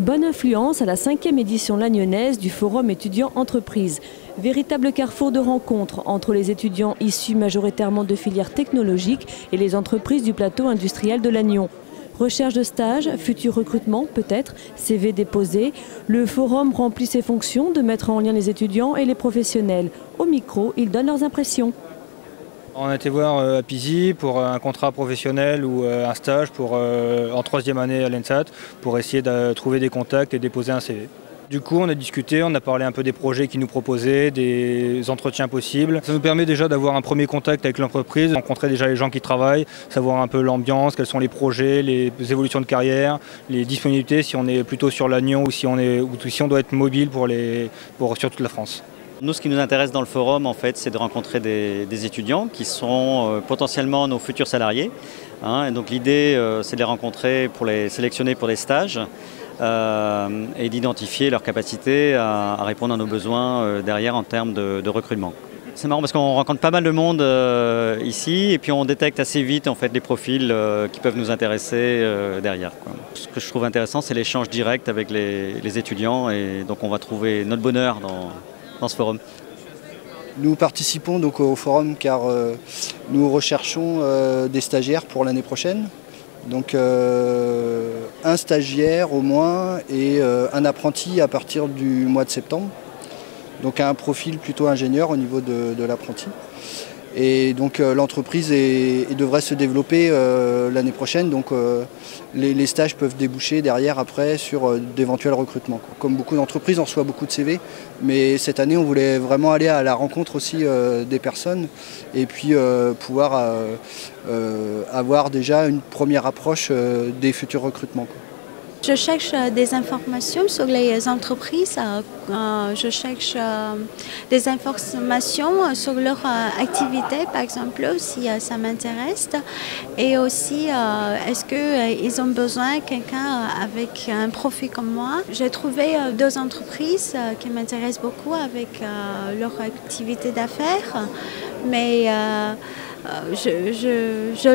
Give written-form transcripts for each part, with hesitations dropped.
Bonne influence à la 5e édition lagnonnaise du Forum étudiant entreprise. Véritable carrefour de rencontres entre les étudiants issus majoritairement de filières technologiques et les entreprises du plateau industriel de Lannion. Recherche de stage, futur recrutement peut-être, CV déposé. Le forum remplit ses fonctions de mettre en lien les étudiants et les professionnels. Au micro, ils donnent leurs impressions. On a été voir à Pizy pour un contrat professionnel ou un stage en 3e année à l'ENSAT pour essayer de trouver des contacts et déposer un CV. Du coup, on a discuté, on a parlé un peu des projets qu'ils nous proposaient, des entretiens possibles. Ça nous permet déjà d'avoir un premier contact avec l'entreprise, rencontrer déjà les gens qui travaillent, savoir un peu l'ambiance, quels sont les projets, les évolutions de carrière, les disponibilités, si on est plutôt sur Lannion ou si on doit être mobile sur toute la France. Nous, ce qui nous intéresse dans le forum, en fait, c'est de rencontrer des étudiants qui sont potentiellement nos futurs salariés. Et donc l'idée, c'est de les rencontrer pour les sélectionner pour des stages et d'identifier leur capacité à répondre à nos besoins derrière en termes de recrutement. C'est marrant parce qu'on rencontre pas mal de monde ici et puis on détecte assez vite en fait, les profils qui peuvent nous intéresser derrière, quoi. Ce que je trouve intéressant, c'est l'échange direct avec les étudiants et donc on va trouver notre bonheur dans ce forum. Nous participons donc au forum car nous recherchons des stagiaires pour l'année prochaine. Donc un stagiaire au moins et un apprenti à partir du mois de septembre. Donc un profil plutôt ingénieur au niveau de l'apprenti. Et donc l'entreprise devrait se développer l'année prochaine. Donc les stages peuvent déboucher derrière après sur d'éventuels recrutements, quoi. Comme beaucoup d'entreprises, on reçoit beaucoup de CV. Mais cette année, on voulait vraiment aller à la rencontre aussi des personnes et puis pouvoir avoir déjà une première approche des futurs recrutements, quoi. Je cherche des informations sur les entreprises, je cherche des informations sur leur activité, par exemple, si ça m'intéresse. Et aussi, est-ce qu'ils ont besoin de quelqu'un avec un profil comme moi? J'ai trouvé 2 entreprises qui m'intéressent beaucoup avec leur activité d'affaires, mais je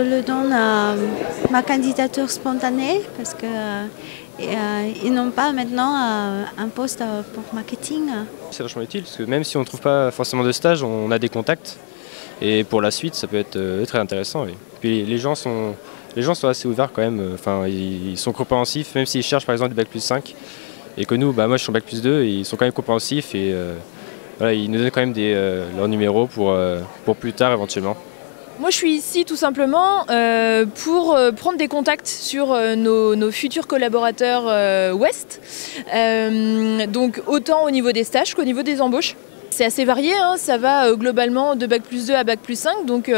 leur donne ma candidature spontanée parce qu'ils n'ont pas maintenant un poste pour marketing. C'est vachement utile parce que même si on ne trouve pas forcément de stage, on a des contacts et pour la suite ça peut être très intéressant. Oui. Puis les gens sont assez ouverts quand même, enfin, ils sont compréhensifs même s'ils cherchent par exemple du bac+5 et que nous, moi je suis en bac+2 et ils sont quand même compréhensifs et voilà, ils nous donnent quand même leurs numéros pour plus tard éventuellement. Moi je suis ici tout simplement pour prendre des contacts sur nos futurs collaborateurs Ouest, donc autant au niveau des stages qu'au niveau des embauches. C'est assez varié, hein, ça va globalement de bac+2 à bac+5, donc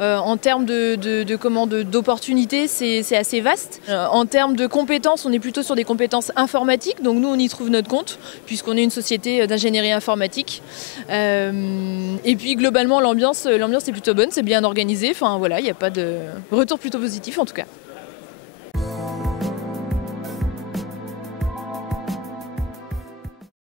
en termes d'opportunités, c'est assez vaste. En termes de compétences, on est plutôt sur des compétences informatiques, donc nous on y trouve notre compte, puisqu'on est une société d'ingénierie informatique. Et puis globalement l'ambiance est plutôt bonne, c'est bien organisé, enfin voilà, il n'y a pas de retour plutôt positif en tout cas.